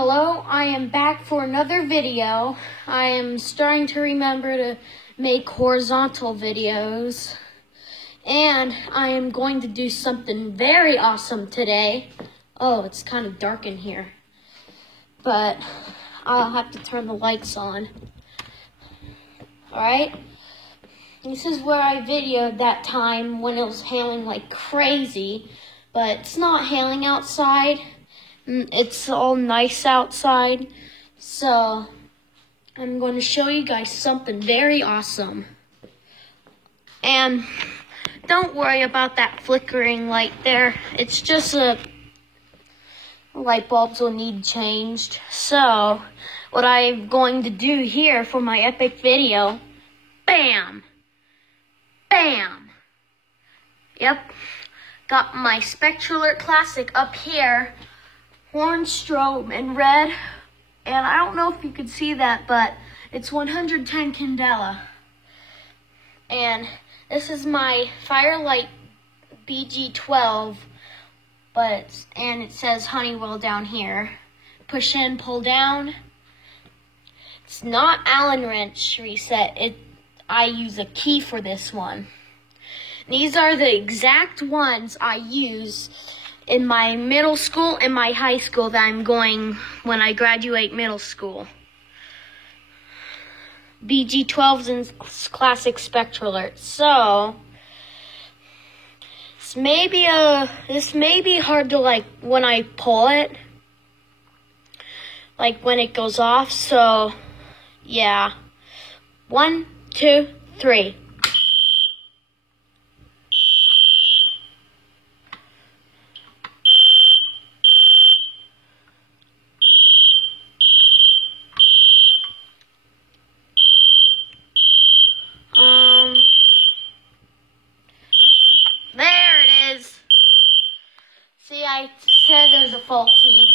Hello, I am back for another video. I am starting to remember to make horizontal videos. And I am going to do something very awesome today. Oh, it's kind of dark in here. But I'll have to turn the lights on. Alright? This is where I videoed that time when it was hailing like crazy. But it's not hailing outside. It's all nice outside. So I'm going to show you guys something very awesome. And don't worry about that flickering light there. It's just light bulbs will need changed. So what I'm going to do here for my epic video, bam, bam. Yep, got my SpectraLert Classic up here, orange strobe in red, and I don't know if you could see that, but it's 110 candela. And this is my Firelight BG12, and it says Honeywell down here. Push in, pull down. It's not Allen wrench reset. I use a key for this one. These are the exact ones I use in my middle school and my high school that I'm going when I graduate middle school. BG12s and Classic SpectraLert. So this may be hard to like when I pull it, like when it goes off. So yeah, 1, 2, 3. There it is. See, I said there's a faulty.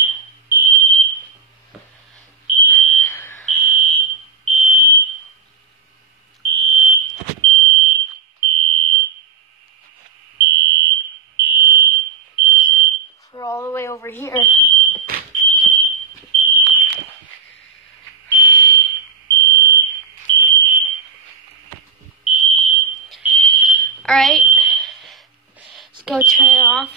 We're all the way over here. Alright, let's go turn it off.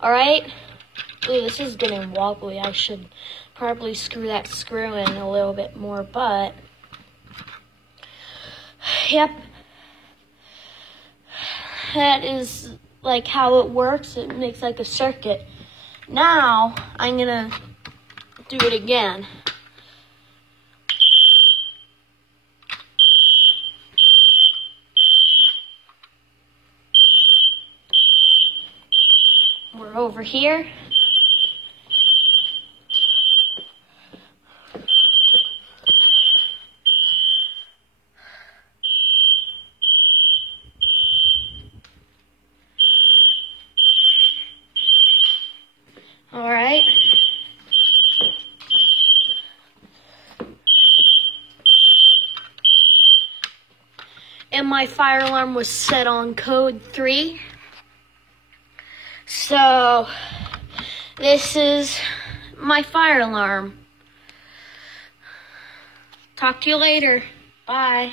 Alright, ooh, this is getting wobbly. I should probably screw that screw in a little bit more, but yep, that is like how it works. It makes like a circuit. Now, I'm gonna do it again. We're over here. All right. And my fire alarm was set on code 3. So this is my fire alarm. Talk to you later. Bye.